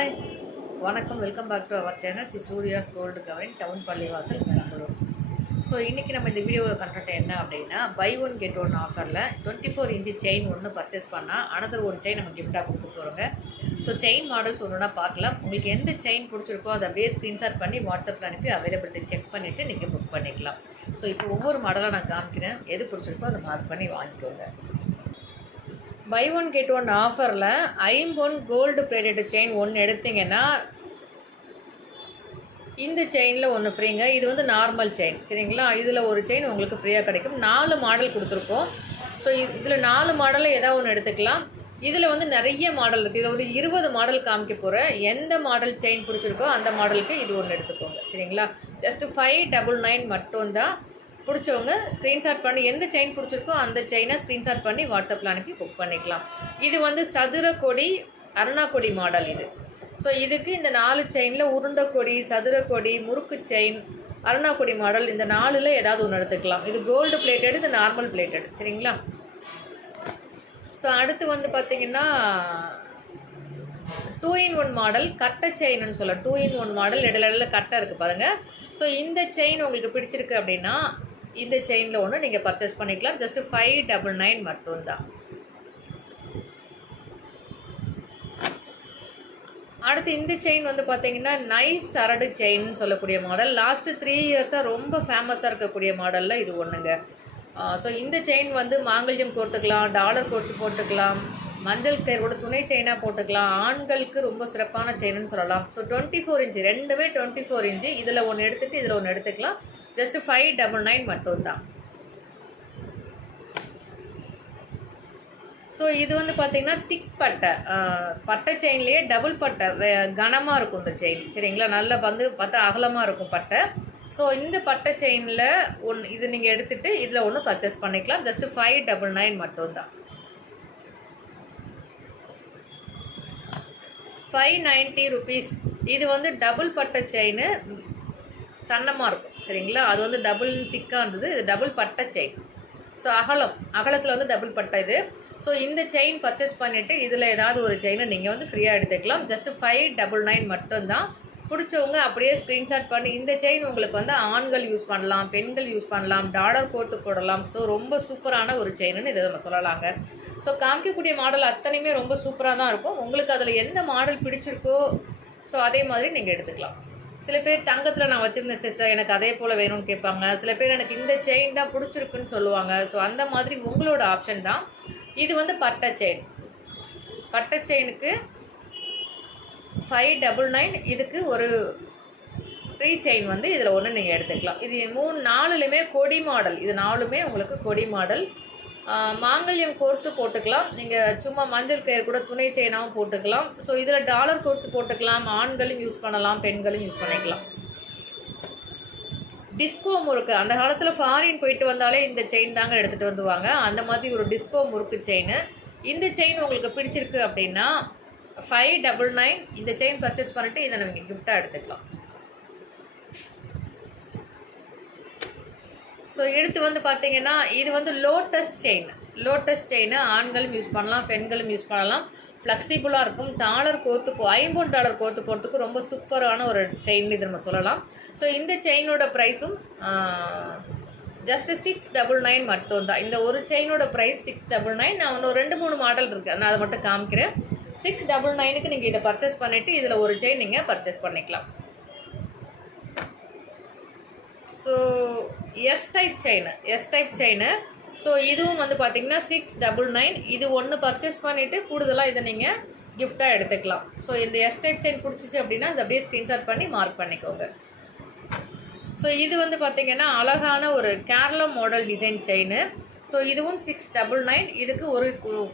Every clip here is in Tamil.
ஹாய் வணக்கம், welcome back to our channel Sri Suryas gold covering, town Pallivasal, Perambalur. So இன்றைக்கி நம்ம இந்த வீடியோவில் கண்டென்ட் என்ன அப்படின்னா, பை ஒன் கெட் ஒன் ஆஃபரில் 24 இன்ச்சு செயின் ஒன்று பர்ச்சேஸ் பண்ணால் அனதர் ஒரு செயின் நம்ம கிஃப்டாக கொடுக்க போகிறோங்க. ஸோ செயின் மாடல்ஸ் ஒன்றுனா பார்க்கலாம். உங்களுக்கு எந்த செயின் பிடிச்சிருக்கோ அதை அப்படியே ஸ்க்ரீன்ஷாட் பண்ணி வாட்ஸ்அப்பில் அனுப்பி அவைலபிலிட்டி செக் பண்ணிவிட்டு நீங்கள் புக் பண்ணிக்கலாம். ஸோ இப்போ ஒவ்வொரு மாடலாக நான் காமிக்கிறேன், எது பிடிச்சிருக்கோ அதை மார்க் பண்ணி வாங்கிக்கோங்க. பை ஒன் கெட் ஒன் ஆஃபரில் 51 கோல்டு பிளேட்டட் செயின் ஒன்று எடுத்திங்கன்னா இந்த செயினில் ஒன்று ஃப்ரீங்க. இது வந்து நார்மல் செயின், சரிங்களா? இதில் ஒரு செயின் உங்களுக்கு ஃப்ரீயாக கிடைக்கும். 4 மாடல் கொடுத்துருக்கோம். ஸோ இதில் 4 மாடலில் ஏதாவது ஒன்று எடுத்துக்கலாம். இதில் வந்து நிறைய மாடல் இருக்குது. இதில் ஒரு 20 மாடல் காமிக்க போகிறேன். எந்த மாடல் செயின் பிடிச்சிருக்கோ அந்த மாடலுக்கு இது ஒன்று எடுத்துக்கோங்க, சரிங்களா? ஜஸ்ட் 599 மட்டும்தான். பிடிச்சவங்க ஸ்க்ரீன்ஷாட் பண்ணி எந்த செயின் பிடிச்சிருக்கோ அந்த செயினை ஸ்க்ரீன்ஷாட் பண்ணி வாட்ஸ்அப்பில் அனுப்பி புக் பண்ணிக்கலாம். இது வந்து சதுர கொடி அருணா கொடி மாடல் இது. ஸோ இதுக்கு இந்த 4 செயினில் உருண்டை கொடி, சதுர கொடி, முறுக்கு செயின், அருணா கொடி மாடல், இந்த 4ல் ஏதாவது ஒன்று எடுத்துக்கலாம். இது கோல்டு பிளேட்டட், இது நார்மல் பிளேட்டட், சரிங்களா? ஸோ அடுத்து வந்து பார்த்திங்கன்னா 2 in 1 மாடல் கட்டை செயின்னு சொல்ல. 2 in 1 மாடல் இடையில கட்டை இருக்குது பாருங்கள். ஸோ இந்த செயின் உங்களுக்கு பிடிச்சிருக்கு அப்படின்னா இந்த செயினில் ஒன்று நீங்கள் பர்ச்சேஸ் பண்ணிக்கலாம். ஜஸ்ட்டு 599 மட்டும்தான். அடுத்து இந்த செயின் வந்து பார்த்தீங்கன்னா நைஸ் சரடு செயின்னு சொல்லக்கூடிய மாடல். லாஸ்ட்டு 3 இயர்ஸாக ரொம்ப ஃபேமஸாக இருக்கக்கூடிய மாடலில் இது ஒன்றுங்க. ஸோ இந்த செயின் வந்து மாங்கல்யம் கோர்த்துக்கலாம், டாலர் கோர்த்து போட்டுக்கலாம், மஞ்சள் கயிறு கூட துணை செயினாக போட்டுக்கலாம். ஆண்களுக்கு ரொம்ப சிறப்பான செயின்னு சொல்லலாம். ஸோ 24 இன்ச்சு, ரெண்டுமே 24 இன்ச்சு. இதில் ஒன்று எடுத்துகிட்டு இதில் ஒன்று எடுத்துக்கலாம். ஜஸ்ட்டு 599 மட்டும்தான். ஸோ இது வந்து பார்த்திங்கன்னா திக் பட்டை, பட்டை செயின்லேயே டபுள் பட்டை, கனமாக இருக்கும் இந்த செயின், சரிங்களா? நல்லா வந்து பார்த்தா அகலமாக இருக்கும் பட்டை. ஸோ இந்த பட்டை செயினில் ஒன்று இது நீங்கள் எடுத்துகிட்டு இதில் ஒன்று பர்ச்சேஸ் பண்ணிக்கலாம். ஜஸ்ட்டு 599 மட்டும்தான். 590 ருபீஸ். இது வந்து டபுள் பட்டை செயின், சன்னமாக இருக்கும், சரிங்களா? அது வந்து டபுள் திக்காக இருந்தது. இது டபுள் பட்டை செயின். ஸோ அகலத்தில் வந்து டபுள் பட்டை இது. ஸோ இந்த செயின் பர்ச்சேஸ் பண்ணிவிட்டு இதில் ஏதாவது ஒரு செயினை நீங்கள் வந்து ஃப்ரீயாக எடுத்துக்கலாம். ஜஸ்ட்டு 599 மட்டும்தான். பிடிச்சவங்க அப்படியே ஸ்க்ரீன்ஷாட் பண்ணி, இந்த செயின் உங்களுக்கு வந்து ஆண்கள் யூஸ் பண்ணலாம், பெண்கள் யூஸ் பண்ணலாம், டாலர் கோட்டு போடலாம். ஸோ ரொம்ப சூப்பரான ஒரு செயின்னு இதை நம்ம சொல்லலாங்க. ஸோ காமிக்கக்கூடிய மாடல் அத்தனையுமே ரொம்ப சூப்பராக தான் இருக்கும். உங்களுக்கு அதில் எந்த மாடல் பிடிச்சிருக்கோ ஸோ அதே மாதிரி நீங்கள் எடுத்துக்கலாம். சில பேர் தங்கத்தில் நான் வச்சுருந்தேன் சிஸ்டர், எனக்கு அதே போல் வேணும்னு கேட்பாங்க. சில பேர் எனக்கு இந்த செயின் தான் பிடிச்சிருக்குன்னு சொல்லுவாங்க. ஸோ அந்த மாதிரி உங்களோட ஆப்ஷன் தான். இது வந்து பட்டை செயின். பட்டை செயினுக்கு 599. இதுக்கு ஒரு ஃப்ரீ செயின் வந்து இதில் ஒன்று நீங்கள் எடுத்துக்கலாம். இது 4லுமே கொடி மாடல். இது 4மே உங்களுக்கு கொடி மாடல். மாங்கல்யம் கோர்த்து போட்டுக்கலாம். நீங்கள் சும்மா மஞ்சள் கயிறு கூட துணை செயினாகவும் போட்டுக்கலாம். ஸோ இதில் டாலர் கோர்த்து போட்டுக்கலாம். ஆண்களும் யூஸ் பண்ணலாம், பெண்களும் யூஸ் பண்ணிக்கலாம். டிஸ்கோ முறுக்கு, அந்த காலத்தில் ஃபாரின் போயிட்டு வந்தாலே இந்த செயின் தாங்க எடுத்துகிட்டு வந்துவாங்க. அந்த மாதிரி ஒரு டிஸ்கோ முறுக்கு செயின். இந்த செயின் உங்களுக்கு பிடிச்சிருக்கு அப்படின்னா 599. இந்த செயின் பர்ச்சேஸ் பண்ணிவிட்டு இதை நீங்கள் கிஃப்டாக எடுத்துக்கலாம். ஸோ எடுத்து வந்து பார்த்தீங்கன்னா இது வந்து லோட்டஸ் செயின். லோட்டஸ் செயின் ஆண்களும் யூஸ் பண்ணலாம், பெண்களும் யூஸ் பண்ணலாம். ஃப்ளெக்சிபிளாக இருக்கும். டாலர் கோர்த்து $50 கோர்த்து போகிறதுக்கு ரொம்ப சூப்பரான ஒரு செயின் இது நம்ம சொல்லலாம். ஸோ இந்த செயினோட ப்ரைஸும் ஜஸ்ட்டு 699 மட்டும்தான். இந்த ஒரு செயினோட ப்ரைஸ் 699. நான் வந்து ஒரு 2-3 மாடல் இருக்குது, நான் அதை மட்டும் காமிக்கிறேன். 699க்கு நீங்கள் இதை பர்ச்சேஸ் பண்ணிவிட்டு இதில் ஒரு செயின் நீங்கள் பர்ச்சேஸ் பண்ணிக்கலாம். So S type chain. So இதுவும் வந்து பார்த்திங்கன்னா 699. இது ஒன்று பர்ச்சேஸ் பண்ணிவிட்டு கூடுதலாக இதை நீங்கள் கிஃப்டாக எடுத்துக்கலாம். ஸோ இந்த எஸ் டைப் செயின் பிடிச்சிச்சு அப்படின்னா அதை அப்படியே ஸ்க்ரீன்ஷாட் பண்ணி மார்க் பண்ணிக்கோங்க. ஸோ இது வந்து பார்த்திங்கன்னா அழகான ஒரு Kerala model design chain. So இதுவும் 699. இதுக்கு ஒரு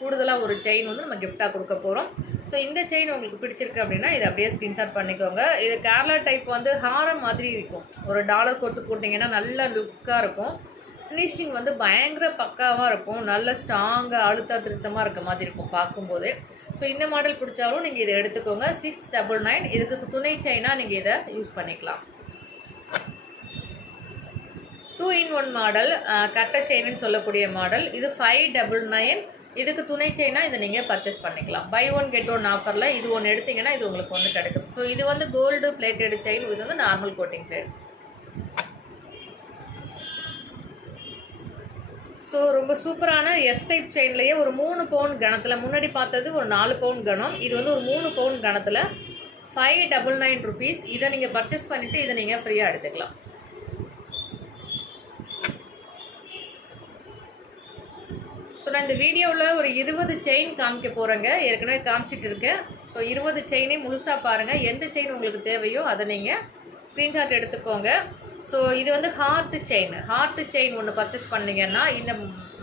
கூடுதலாக ஒரு செயின் வந்து நம்ம கிஃப்டாக கொடுக்க போகிறோம். ஸோ இந்த செயின் உங்களுக்கு பிடிச்சிருக்கு அப்படின்னா இதை அப்படியே ஸ்க்ரீன்ஷாட் பண்ணிக்கோங்க. இது கேரளா டைப் வந்து ஹாரம் மாதிரி இருக்கும். ஒரு டாலர் கோட்டு போட்டிங்கன்னா நல்ல லுக்காக இருக்கும். ஃபினிஷிங் வந்து பயங்கர பக்காவாக இருக்கும். நல்ல ஸ்ட்ராங்காக அழுத்தா திருத்தமாக இருக்க மாதிரி இருக்கும் பார்க்கும்போது. ஸோ இந்த மாடல் பிடிச்சாலும் நீங்கள் இதை எடுத்துக்கோங்க. 699. இதுக்கு துணை செயினாக நீங்கள் இதை யூஸ் பண்ணிக்கலாம். 2 in 1 மாடல் கட்டை செயின்னு சொல்லக்கூடிய மாடல். இது 599. இதுக்கு துணை செயினாக இதை நீங்கள் பர்ச்சேஸ் பண்ணிக்கலாம். பை ஒன் கெட் ஒன் ஆஃபரில் இது ஒன்று எடுத்திங்கன்னா இது உங்களுக்கு வந்து கிடைக்கும். ஸோ இது வந்து கோல்டு பிளேட்டட் செயின், இது வந்து நார்மல் கோட்டிங் பிளேட். ஸோ ரொம்ப சூப்பரான எஸ் டைப் செயின்லேயே ஒரு 3 பவுன் கணத்தில், முன்னாடி பார்த்தது ஒரு 4 பவுன் கணம், இது வந்து ஒரு 3 பவுன் கணத்தில் 599 rupees. இதை நீங்கள் பர்ச்சேஸ் பண்ணிவிட்டு இதை நீங்கள் ஃப்ரீயாக எடுத்துக்கலாம். ஸோ நான் இந்த வீடியோவில் ஒரு 20 செயின் காமிக்க போகிறேங்க, ஏற்கனவே காமிச்சிட்டு இருக்கேன். ஸோ 20 செயினையும் முழுசாக பாருங்கள். எந்த செயின் உங்களுக்கு தேவையோ அதை நீங்கள் ஸ்க்ரீன்ஷாட் எடுத்துக்கோங்க. ஸோ இது வந்து ஹார்ட் செயின் ஒன்று பர்ச்சேஸ் பண்ணிங்கன்னா இந்த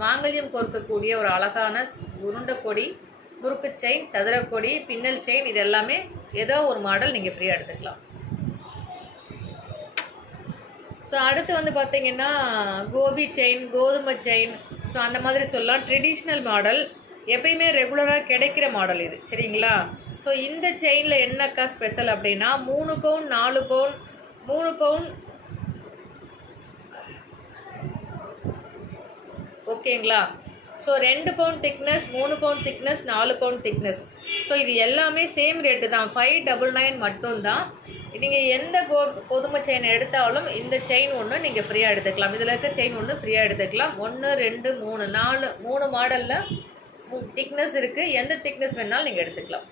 மாங்கல்யம் கோர்க்கக்கூடிய ஒரு அழகான உருண்டை கொடி, முறுக்கு செயின், சதுரக்கொடி, பின்னல் செயின், இது எல்லாமே ஏதோ ஒரு மாடல் நீங்கள் ஃப்ரீயாக எடுத்துக்கலாம். ஸோ அடுத்து வந்து பார்த்திங்கன்னா கோபி செயின், கோதுமை செயின், ஸோ அந்த மாதிரி சொல்லலாம். ட்ரெடிஷ்னல் மாடல், எப்பயுமே ரெகுலராக கிடைக்கிற மாடல் இது, சரிங்களா? ஸோ இந்த செயினில் என்னக்கா ஸ்பெஷல் அப்படின்னா 3 பவுன் 4 பவுன் 3 பவுன், ஓகேங்களா? ஸோ 2 பவுன் திக்னஸ், 3 பவுன் திக்னஸ், 4 பவுன் திக்னஸ். ஸோ இது எல்லாமே சேம் ரேட்டு தான், 599 மட்டும்தான். நீங்கள் எந்த கோதுமை செயின் எடுத்தாலும் இந்த செயின் ஒன்று நீங்கள் ஃப்ரீயாக எடுத்துக்கலாம். இதில் இருக்க செயின் ஒன்று ஃப்ரீயாக எடுத்துக்கலாம். 1 2 3 3 மாடலில் திக்னஸ் இருக்குது. எந்த திக்னஸ் வேணாலும் நீங்கள் எடுத்துக்கலாம்.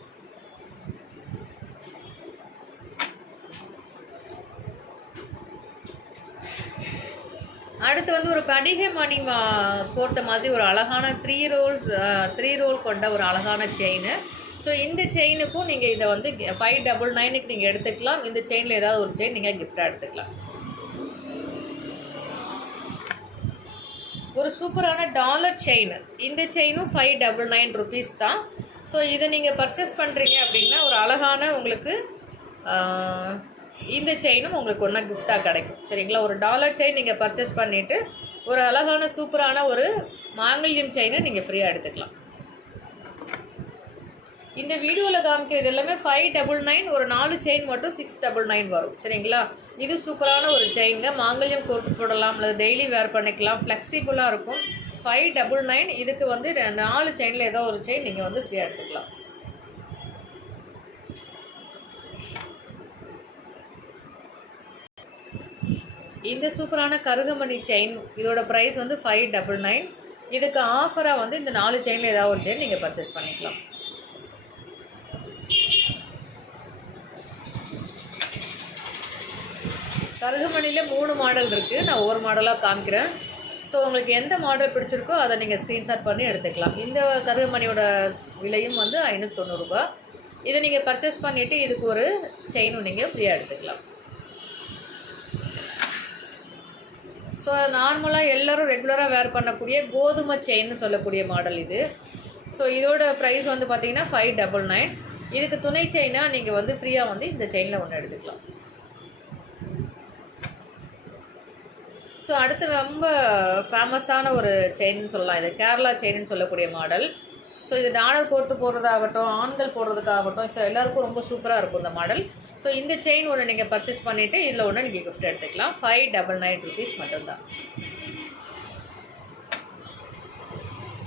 அடுத்து வந்து ஒரு படிகை மணி கோர்த்த மாதிரி ஒரு அழகான 3 ரோல் கொண்ட ஒரு அழகான செயின். ஸோ இந்த செயினுக்கும் நீங்கள் இதை வந்து 599க்கு நீங்கள் எடுத்துக்கலாம். இந்த செயினில் ஏதாவது ஒரு செயின் நீங்கள் கிஃப்டாக எடுத்துக்கலாம். ஒரு சூப்பரான டாலர் செயின், இந்த செயினும் 599 rupees தான். ஸோ இதை நீங்கள் பர்ச்சேஸ் பண்ணுறீங்க அப்படின்னா ஒரு அழகான உங்களுக்கு இந்த செயினும் உங்களுக்கு ஒன்றா கிஃப்டாக கிடைக்கும், சரிங்களா? ஒரு டாலர் செயின் நீங்கள் பர்ச்சேஸ் பண்ணிவிட்டு ஒரு அழகான சூப்பரான ஒரு மாங்கல்யம் செயினை நீங்கள் ஃப்ரீயாக எடுத்துக்கலாம். இந்த வீடியோவில் காமிக்கிறது எல்லாமே 599, ஒரு 4 செயின் மட்டும் 699 வரும், சரிங்களா? இது சூப்பரான ஒரு செயின்ங்க, மாங்கல்யம் கோர்த்து போடலாம், அல்லது டெய்லி வேர் பண்ணிக்கலாம், ஃப்ளெக்சிபிளாக இருக்கும். 599, இதுக்கு வந்து 4 செயினில் ஏதோ ஒரு செயின் நீங்கள் வந்து ஃப்ரீயாக எடுத்துக்கலாம். இந்த சூப்பரான கருகமணி செயின், இதோட ப்ரைஸ் வந்து 599. இதுக்கு ஆஃபராக வந்து இந்த 4 செயினில் ஏதாவது ஒரு செயின் நீங்கள் பர்ச்சேஸ் பண்ணிக்கலாம். கருகமணியில் 3 மாடல் இருக்குது, நான் ஒவ்வொரு மாடலாக காமிக்கிறேன். ஸோ உங்களுக்கு எந்த மாடல் பிடிச்சிருக்கோ அதை நீங்கள் ஸ்க்ரீன்ஷாட் பண்ணி எடுத்துக்கலாம். இந்த கருகமணியோட விலையும் வந்து 590 ரூபாய். இதை நீங்கள் பர்ச்சேஸ் பண்ணிவிட்டு இதுக்கு ஒரு செயினும் நீங்கள் ஃப்ரீயாக எடுத்துக்கலாம். ஸோ நார்மலாக எல்லோரும் ரெகுலராக வேர் பண்ணக்கூடிய கோதுமை செயின்னு சொல்லக்கூடிய மாடல் இது. ஸோ இதோட ப்ரைஸ் வந்து பார்த்திங்கன்னா 599. இதுக்கு துணை செயினாக நீங்கள் வந்து ஃப்ரீயாக வந்து இந்த செயினில் ஒன்று எடுத்துக்கலாம். ஸோ அடுத்து ரொம்ப ஃபேமஸான ஒரு செயின்னு சொல்லலாம், இது கேரளா செயின்னு சொல்லக்கூடிய மாடல். ஸோ இது டாலர் கோர்த்து போடுறதாகட்டும், ஆண்கள் போடுறதுக்காகட்டும், ஸோ எல்லாருக்கும் ரொம்ப சூப்பராக இருக்கும் இந்த மாடல். ஸோ இந்த செயின் ஒன்று நீங்கள் பர்ச்சேஸ் பண்ணிவிட்டு இதில் ஒன்று நீங்கள் கிஃப்ட் எடுத்துக்கலாம். 599 rupees மட்டும்தான்.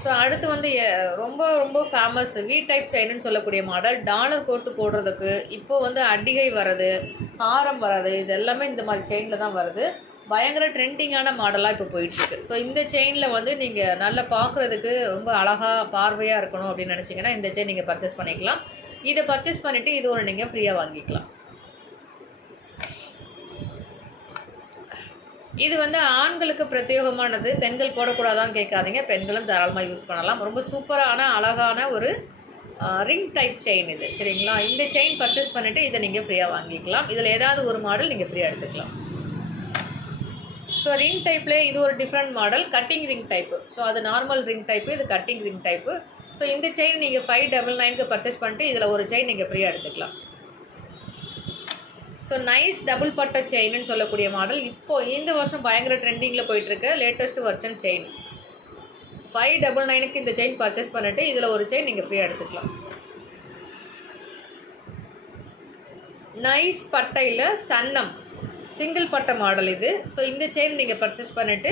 ஸோ அடுத்து வந்து ரொம்ப ரொம்ப ஃபேமஸ் வி டைப் செயின்னு சொல்லக்கூடிய மாடல், டாலர் கோர்த்து போடுறதுக்கு இப்போது வந்து அடிகை வர்றது, ஹாரம் வர்றது, இது எல்லாமே இந்த மாதிரி செயினில் தான் வருது. பயங்கர ட்ரெண்டிங்கான மாடலாக இப்போ போயிட்டுருக்கு. ஸோ இந்த செயினில் வந்து நீங்கள் நல்லா பார்க்குறதுக்கு ரொம்ப அழகாக பார்வையாக இருக்கணும் அப்படின்னு நினச்சிங்கன்னா இந்த செயின் நீங்கள் பர்ச்சேஸ் பண்ணிக்கலாம். இதை பர்ச்சேஸ் பண்ணிவிட்டு இது ஒன்று நீங்கள் ஃப்ரீயாக வாங்கிக்கலாம். இது வந்து ஆண்களுக்கு பிரத்யேகமானது, பெண்கள் போடக்கூடாதான்னு கேட்காதீங்க, பெண்களும் தாராளமாக யூஸ் பண்ணலாம். ரொம்ப சூப்பரான அழகான ஒரு ரிங் டைப் செயின் இது, சரிங்களா? இந்த செயின் பர்ச்சேஸ் பண்ணிவிட்டு இதை நீங்கள் ஃப்ரீயாக வாங்கிக்கலாம். இதில் ஏதாவது ஒரு மாடல் நீங்கள் ஃப்ரீயாக எடுத்துக்கலாம். ஸோ ரிங் டைப்லேயே இது ஒரு different model, cutting ring type. So அது நார்மல் ரிங் டைப்பு, இது கட்டிங் ரிங் டைப்பு. ஸோ இந்த செயின் நீங்கள் 599க்கு பர்ச்சேஸ் பண்ணிட்டு இதில் ஒரு செயின் நீங்கள் ஃப்ரீயாக எடுத்துக்கலாம். ஸோ நைஸ் டபுள் பட்டை செயின்னு சொல்லக்கூடிய மாடல் இப்போது இந்த வருஷம் பயங்கர ட்ரெண்டிங்கில் போயிட்டுருக்கு, லேட்டஸ்ட் வெர்ஷன் செயின். 599க்கு இந்த செயின் பர்ச்சேஸ் பண்ணிவிட்டு இதில் ஒரு செயின் நீங்கள் ஃப்ரீயாக எடுத்துக்கலாம். நைஸ் பட்டையில் சிங்கிள் பட்டை மாடல் இது. ஸோ இந்த செயின் நீங்கள் பர்ச்சேஸ் பண்ணிவிட்டு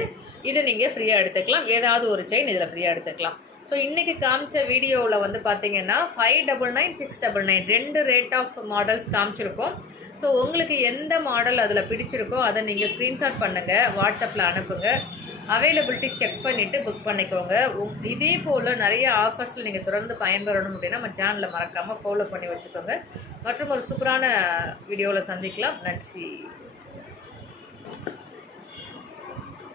இதை நீங்கள் ஃப்ரீயாக எடுத்துக்கலாம். ஏதாவது ஒரு செயின் இதில் ஃப்ரீயாக எடுத்துக்கலாம். ஸோ இன்றைக்கி காமிச்ச வீடியோவில் வந்து பார்த்தீங்கன்னா 599 699 2 ரேட் ஆஃப் மாடல்ஸ் காமிச்சிருக்கோம். ஸோ உங்களுக்கு எந்த மாடல் அதில் பிடிச்சிருக்கோ அதை நீங்கள் ஸ்க்ரீன்ஷாட் பண்ணுங்கள், வாட்ஸ்அப்பில் அனுப்புங்க. அவைலபிலிட்டி செக் பண்ணிவிட்டு புக் பண்ணிக்கோங்க. இதே போல் நிறைய ஆஃபர்ஸில் நீங்கள் தொடர்ந்து பயன்பெறணும் அப்படின்னா நம்ம சேனலை மறக்காமல் ஃபாலோ பண்ணி வச்சுக்கோங்க. மற்றும் ஒரு சூப்பரான வீடியோவில் சந்திக்கலாம். நன்றி.